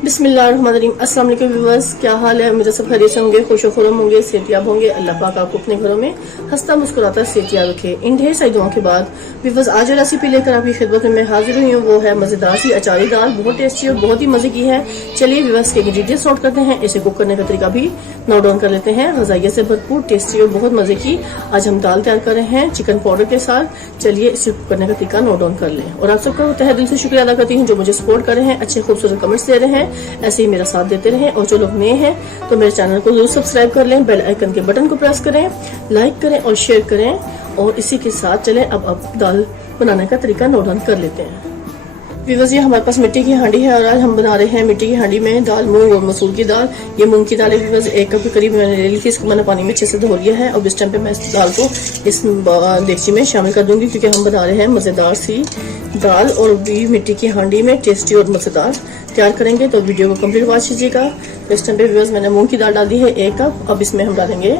बिस्मिल्लाहिर्रहमानिर्रहीम। अस्सलाम वालेकुम व्यूअर्स, क्या हाल है? मुझे सब खैरियत से होंगे, खुशो-खुर्रम होंगे, सेहतियाब होंगे। अल्लाह पाक आपको अपने घरों में हंसता मुस्कुराता सेहतियाब रखे। इन ढेर सारी दुआओं के बाद व्यूअर्स आज जो रेसिपी लेकर आपकी खिदमत में मैं हाजिर हुई हूँ वो है मजेदार सी अचारी दाल। बहुत टेस्टी और बहुत ही मजे की है। चलिए व्यूअर्स के इंग्रेडिएंट्स नोट करते हैं, इसे कुक करने का तरीका भी नोट डाउन कर लेते हैं। गजाइयत से भरपूर टेस्टी और बहुत मजे की आज हम दाल तैयार कर रहे हैं चिकन पाउडर के साथ। चलिए इसे कुक करने का तरीका नोट डाउन कर लें। और आप सबका तहे दिल से शुक्रिया अदा करती हूँ जो मुझे सपोर्ट कर रहे हैं, अच्छे खूबसूरत कमेंट्स दे रहे हैं, ऐसे ही मेरा साथ देते रहें। और जो लोग नए हैं तो मेरे चैनल को जरूर सब्सक्राइब कर लें, बेल आइकन के बटन को प्रेस करें, लाइक करें और शेयर करें। और इसी के साथ चलें अब दाल बनाने का तरीका नोट डाउन कर लेते हैं। व्यूअर्स, ये हमारे पास मिट्टी की हांडी है और आज हम बना रहे हैं मिट्टी की हांडी में दाल, मूंग और मसूर की दाल। ये मूंग की दाल है व्यूअर्स, 1 कप के करीब मैंने ले ली थी। इसको मैंने पानी में अच्छे से धो लिया है। और इस टाइम पे मैं इस दाल को इस देगची में शामिल कर दूंगी क्योंकि हम बना रहे हैं मजेदार सी दाल और भी मिट्टी की हांडी में टेस्टी और मजेदार तैयार करेंगे। तो वीडियो को कंप्लीट वॉच कीजिएगा। इस टाइम पे व्यूअर्स मैंने मूंग की दाल डाल दी है 1 कप। अब इसमें हम डालेंगे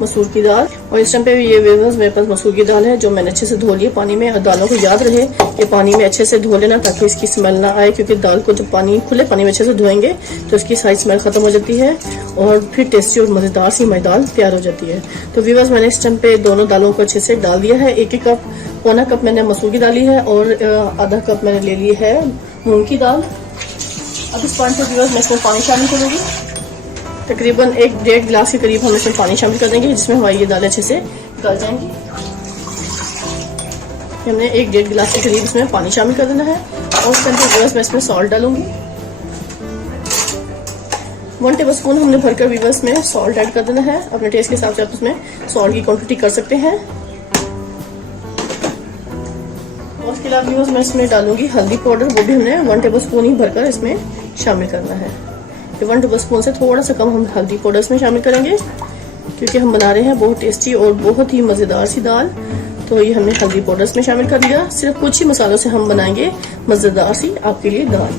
मसूर की दाल। और इस टाइम पे ये व्यूअर्स मेरे पास मसूर की दाल है जो मैंने अच्छे से धो ली है पानी में। और दालों को याद रहे कि पानी में अच्छे से धो लेना ताकि इसकी स्मेल ना आए, क्योंकि दाल को जब खुले पानी में अच्छे से धोएंगे तो इसकी सारी स्मेल खत्म हो जाती है और फिर टेस्टी और मजेदार सी हमारी दाल तैयार हो जाती है। तो व्यूअर्स मैंने इस टाइम पे दोनों दालों को अच्छे से डाल दिया है। 1 कप, पौना कप मैंने मसूर की डाली है और आधा कप मैंने ले ली है मूंग की दाल। अब इस पॉइंट पे व्यूअर्स मैं इसमें पानी शामिल करूंगी। तकरीबन 1-1.5 गिलास के करीब हम इसमें पानी शामिल कर देंगे जिसमें हमारी ये दालें अच्छे से गल जाएंगी। हमने 1-1.5 गिलास के करीब इसमें पानी शामिल कर देना है। और इस टाइम पे व्यूअर्स मैं इसमें सॉल्ट डालूंगी। 1 टेबल स्पून हमने भरकर व्यूअर्स में सॉल्ट ऐड कर देना है। अपने टेस्ट के हिसाब से आप उसमें सॉल्ट की क्वांटिटी कर सकते हैं। और उसके अलावा व्यूअर्स मैं इसमें डालूंगी हल्दी पाउडर, वो भी हमने 1 टेबल स्पून ही भरकर इसमें शामिल करना है। 1 टेबल स्पून से थोड़ा सा कम हम हल्दी पाउडर इसमें शामिल करेंगे क्योंकि हम बना रहे हैं बहुत टेस्टी और बहुत ही मजेदार सी दाल। तो ये हमने हल्दी पाउडर इसमें शामिल कर दिया। सिर्फ कुछ ही मसालों से हम बनाएंगे मजेदार सी आपके लिए दाल।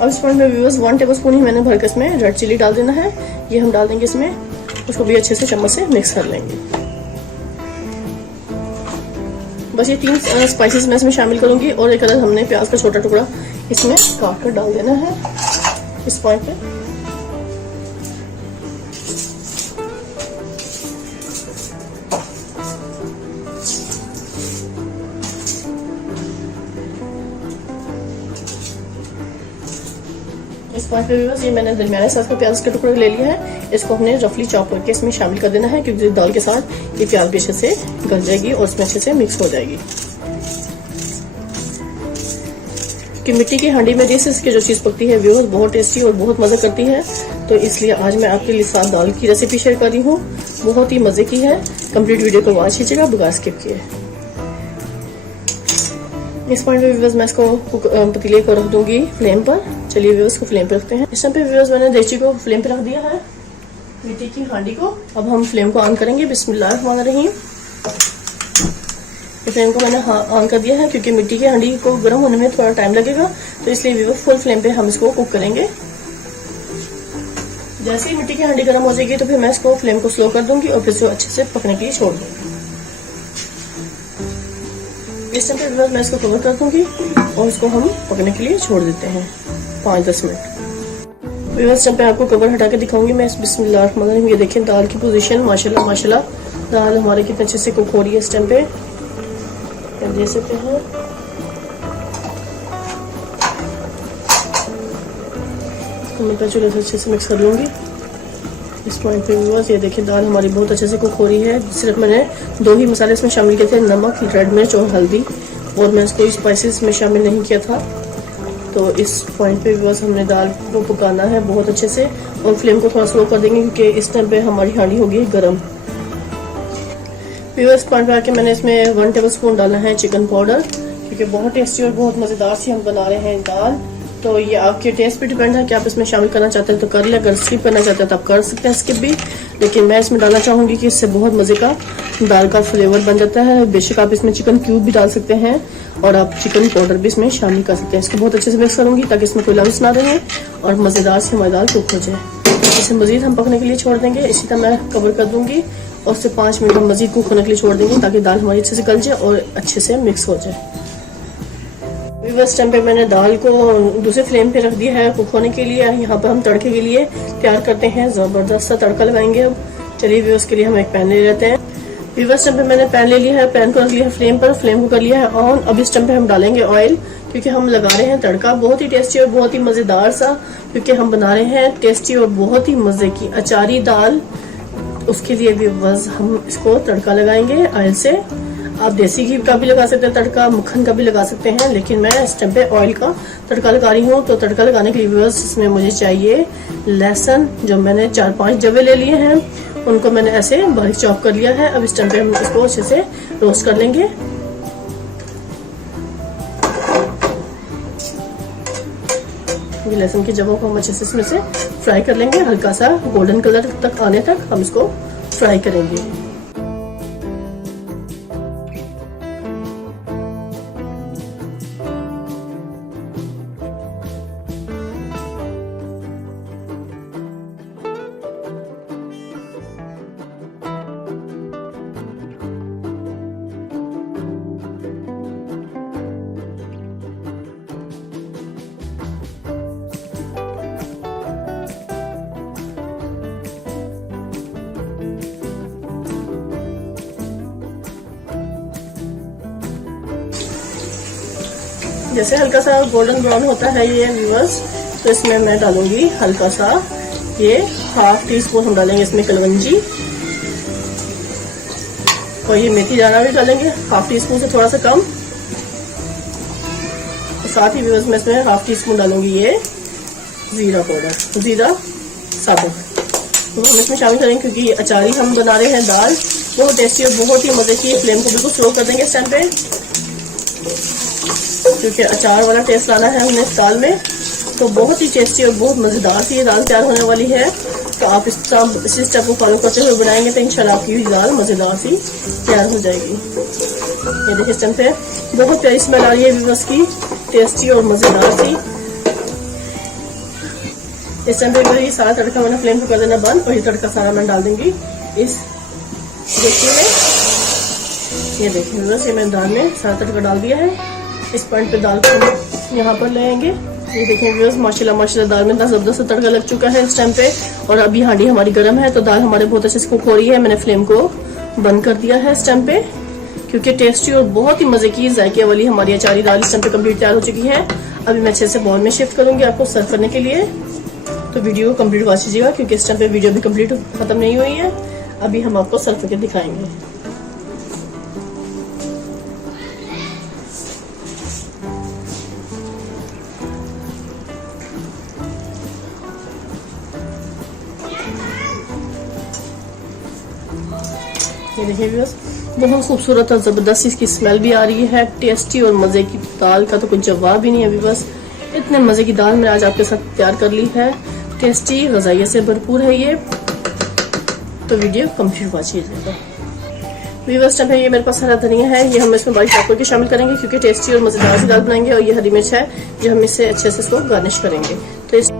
अब इस पॉइंट में व्यूअर्स 1 टेबल स्पून ही मैंने भरकर इसमें रेड चिली डाल देना है। ये हम डाल देंगे इसमें, उसको भी अच्छे से चम्मच से मिक्स कर लेंगे। बस ये 3 स्पाइसेस मैं इसमें शामिल करूंगी। और एक अलग हमने प्याज का छोटा टुकड़ा इसमें काट कर डाल देना है इस पॉइंट पे। इस पॉइंट पे भी बस ये मैंने दरमियाने साइज का प्याज का टुकड़ा ले लिया है। इसको हमने रफली चॉप करके इसमें शामिल कर देना है क्योंकि दाल के साथ ये प्याज भी अच्छे से गल जाएगी और इसमें अच्छे से मिक्स हो जाएगी। कि मिट्टी की हांडी में जैसे इसकी जो चीज़ पकती है व्यूअर्स बहुत टेस्टी और बहुत मज़ा करती है। तो इसलिए आज मैं आपके लिए साथ दाल की रेसिपी शेयर कर रही हूँ, बहुत ही मज़े की है। कंप्लीट वीडियो को वॉच कीजिएगा बगैर स्किप किए। इस पॉइंट पे व्यूअर्स मैं इसको पतीले को रख दूंगी फ्लेम पर। चलिए व्यूअर्स को फ्लेम पे रखते हैं। इस टाइम पे व्यूअर्स मैंने देगची को फ्लेम पे रख दिया है, मिट्टी की हांडी को। अब हम फ्लेम को ऑन करेंगे। बिस्मिल्लाहिर्रहमानिर्रहीम। फ्लेम को मैंने ऑन कर दिया है क्योंकि मिट्टी की हांडी को गर्म होने में थोड़ा टाइम लगेगा, तो इसलिए व्यूअर्स फुल फ्लेम पे हम इसको कुक करेंगे। जैसे ही मिट्टी की हांडी गर्म हो जाएगी तो फिर मैं इसको फ्लेम को स्लो कर दूंगी और फिर से अच्छे से पकने के लिए छोड़ दूंगी। इस टाइम पे मैं इसको कवर कर दूंगी और इसको हम पकने के लिए छोड़ देते हैं 5-10 मिनट। इस टाइम पे आपको कवर हटा के दिखाऊंगी मैं। बिस्मिल्लाहिर्रहमानिर्रहीम। ये देखें दाल की पोजीशन, माशाल्लाह माशाल्लाह दाल हमारे कितने अच्छे से कुक हो रही है। इस टाइम पे देख सकते हैं। इसको मैं चूल्हे से अच्छे से मिक्स कर लूंगी। इस पॉइंट पे व्यूअर्स ये देखिए दाल हमारी बहुत अच्छे से कुक हो रही है। सिर्फ मैंने 2 ही मसाले इसमें शामिल किए थे, नमक, रेड मिर्च और हल्दी, और मैं इसको स्पाइसेस में शामिल नहीं किया था। तो इस पॉइंट पे व्यूअर्स हमने दाल को पकाना है बहुत अच्छे से और फ्लेम को थोड़ा स्लो कर देंगे क्योंकि इस टाइम पे हमारी हांडी होगी गर्म। व्यूअर्स पॉइंट पे आके मैंने इसमें 1 टेबल स्पून डाला है चिकन पाउडर क्योंकि बहुत टेस्टी और बहुत मजेदार सी हम बना रहे हैं दाल। तो ये आपके टेस्ट पे डिपेंड है कि आप इसमें शामिल करना चाहते हैं तो कर ले, अगर स्किप करना चाहते हैं तो आप कर सकते हैं स्किप भी, लेकिन मैं इसमें डालना चाहूंगी कि इससे बहुत मजे का दाल का फ्लेवर बन जाता है। बेशक आप इसमें चिकन क्यूब भी डाल सकते हैं और आप चिकन पाउडर भी इसमें शामिल कर सकते हैं। इसको बहुत अच्छे से मिक्स करूंगी ताकि इसमें कोई लम्स ना रहे और मजेदार से हमारी दाल कुक हो जाए। इसे मजीद हम पकने के लिए छोड़ देंगे। इसी तरह मैं कवर कर दूंगी और उससे 5 मिनट हम मजीद कुक होने के लिए छोड़ देंगे ताकि दाल हमारी अच्छे से गल जाए और अच्छे से मिक्स हो जाए। व्यूअर्स, टाइम पे मैंने दाल को दूसरे फ्लेम पे रख दिया है कुक होने के लिए। यहाँ पर हम तड़के के लिए तैयार करते हैं, जबरदस्त सा तड़का लगाएंगे। अब चलिए व्यूअर्स, के लिए हम एक पैन ले लेते हैं। व्यूअर्स, टाइम पे मैंने पैन ले लिया है, पैन को रख लिया है फ्लेम पर, फ्लेम को कर लिया है ऑन। अब इस टाइम पे हम डालेंगे ऑयल, क्योंकि हम लगा रहे हैं तड़का बहुत ही टेस्टी और बहुत ही मजेदार सा, क्योंकि हम बना रहे हैं टेस्टी और बहुत ही मजे की अचारी दाल। उसके लिए भी बस हम इसको तड़का लगाएंगे ऑयल से। आप देसी घी का भी लगा सकते हैं तड़का, मक्खन का भी लगा सकते हैं, लेकिन मैं इस टाइम पे ऑयल का तड़का लगा रही हूँ। तो तड़का लगाने के लिए व्यूअर्स, इसमें मुझे चाहिए लहसुन, जो मैंने 4-5 जवे ले लिए हैं, उनको मैंने ऐसे बारीक चॉप कर लिया है। अब इस टाइम पे हम इसको अच्छे से रोस्ट कर लेंगे। ये लहसुन की जवों को हम अच्छे से इसमें से फ्राई कर लेंगे, हल्का सा गोल्डन कलर तक आने तक हम इसको फ्राई करेंगे। जैसे हल्का सा गोल्डन ब्राउन होता है ये व्यूअर्स, तो इसमें मैं डालूंगी हल्का सा ये 1/2 टीस्पून हम डालेंगे इसमें कलवंजी, और ये मेथी दाना भी डालेंगे 1/2 टीस्पून से थोड़ा सा कम। साथ ही व्यूअर्स मैं इसमें 1/2 टीस्पून डालूंगी ये जीरा पाउडर, जीरा साबुत, तो हम इसमें शामिल करेंगे, क्योंकि अचारी हम बना रहे हैं दाल बहुत टेस्टी और बहुत ही मजे की। फ्लेम को बिल्कुल स्लो कर देंगे इस टाइम पे, क्योंकि अचार वाला टेस्ट लाना है हमने इस दाल में। तो बहुत ही टेस्टी और बहुत मजेदार सी ये दाल तैयार होने वाली है। तो आप इस स्टेप को फॉलो करते हुए बनाएंगे तो इंशाल्लाह आपकी दाल मजेदार सी तैयार हो जाएगी। ये देखिए इस टाइम पे बहुत प्यारी स्मेल आ रही है व्यूअर्स की, टेस्टी और मजेदार सी। इस टाइम पे ये सारा तड़का मैंने फ्लेम को कर देना बंद, और ये तड़का सारा मैं डाल दूंगी इस डेगची में। ये देखिए व्यूअर्स, ये मैंने दाल में सारा तड़का डाल दिया है। इस पॉइंट पे दाल को यहाँ पर लेंगे। ये देखिए व्यूअर्स, माशाल्लाह माशाल्लाह दाल में इतना जबरदस्त तड़का लग चुका है इस टाइम पे, और अभी हांडी हमारी गर्म है, तो दाल हमारे बहुत अच्छे से कुक हो रही है। मैंने फ्लेम को बंद कर दिया है इस टाइम पे, क्योंकि टेस्टी और बहुत ही मजे की जायके वाली हमारी अचारी दाल इस टाइम पे कम्प्लीट तैयार हो चुकी है। अभी मैं अच्छे से बाउल में शिफ्ट करूंगी आपको सर्व करने के लिए। तो वीडियो को कम्प्लीट वॉच कीजिएगा, क्योंकि इस टाइम पे वीडियो भी कम्प्लीट खत्म नहीं हुई है। अभी हम आपको सर्व करके दिखाएंगे। ये देखिए व्यूअर्स, बहुत खूबसूरत और जबरदस्त इसकी स्मेल भी आ रही है। टेस्टी और मजे की दाल का तो कुछ जवाब ही नहीं है व्यूअर्स। इतने मजे की दाल मैंने आज आपके साथ तैयार कर ली है, टेस्टी गजाइयत से भरपूर है ये। तो वीडियो कंप्लीट वॉच कीजिएगा व्यूअर्स। टाइम है ये मेरे पास हरा धनिया है, ये हम इसमें बारीक चॉप करके शामिल करेंगे, क्योंकि टेस्टी और मजेदार सी दाल बनाएंगे। और ये हरी मिर्च है जो हम इससे अच्छे से इसको गार्निश करेंगे। तो इस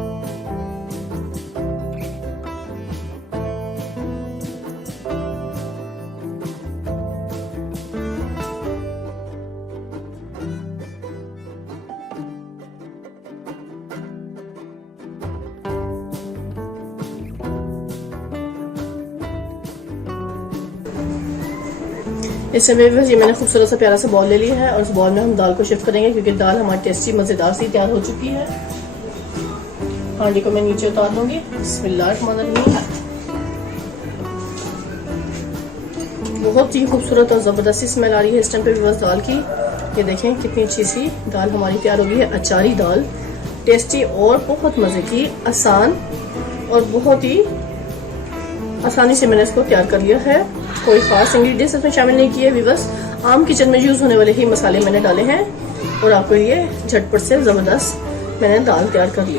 समय ये मैंने खूबसूरत सा प्यारा सा बॉल ले लिया है, और इस बॉल में हम दाल को शिफ्ट करेंगे, क्योंकि दाल हमारी टेस्टी मजेदार सी तैयार हो चुकी है। हांडी को मैं नीचे उतार दूंगी। बिस्मिल्लाहिर्रहमानिर्रहीम। बहुत ही खूबसूरत और जबरदस्त स्मेल आ रही है इस टाइम पे व्यूअर्स दाल की। ये देखें कितनी अच्छी सी दाल हमारी तैयार हो गई है, अचारी दाल, टेस्टी और बहुत मजे की, आसान और बहुत ही आसानी से मैंने इसको तैयार कर लिया है। कोई खास इंग्रेडिएंट्स इसमें शामिल नहीं किए व्यूअर्स, आम किचन में यूज होने वाले ही मसाले मैंने डाले हैं, और आपके लिए झटपट से जबरदस्त मैंने दाल तैयार कर ली।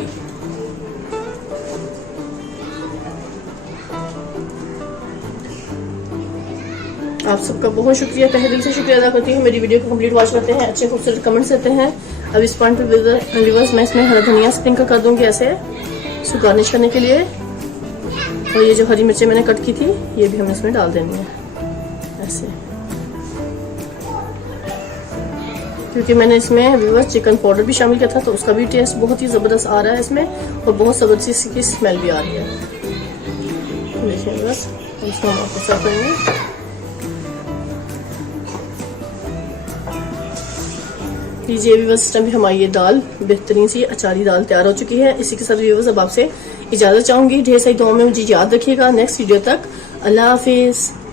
आप सबका बहुत शुक्रिया, तहे दिल से शुक्रिया अदा करती हूँ। मेरी वीडियो को कंप्लीट वॉच करते हैं, अच्छे खूबसूरत कमेंट्स देते हैं। अब इस पॉइंट पे व्यूअर्स मैं इसमें हरा धनिया स्प्रिंकल कर दूंगी ऐसे इसको गार्निश करने के लिए। और ये जो हरी मिर्चें मैंने कट की थी ये भी हमें इसमें डाल देनी है ऐसे। क्योंकि मैंने इसमें व्यूअर्स चिकन पाउडर भी शामिल किया था, तो उसका भी टेस्ट बहुत ही ज़बरदस्त आ रहा है इसमें, और बहुत ज़बरदस्त की स्मेल भी आ रही है। देखिए बस इसको हम आपको सर्व करेंगे। लीजिए व्यूअर्स, इस टाइम भी हमारी ये दाल बेहतरीन सी अचारी दाल तैयार हो चुकी है। इसी के साथ व्यूअर्स अब आपसे इजाज़त चाहूँगी। ढेर सारी दुआओं में मुझे याद रखिएगा। नेक्स्ट वीडियो तक अल्लाह हाफिज़।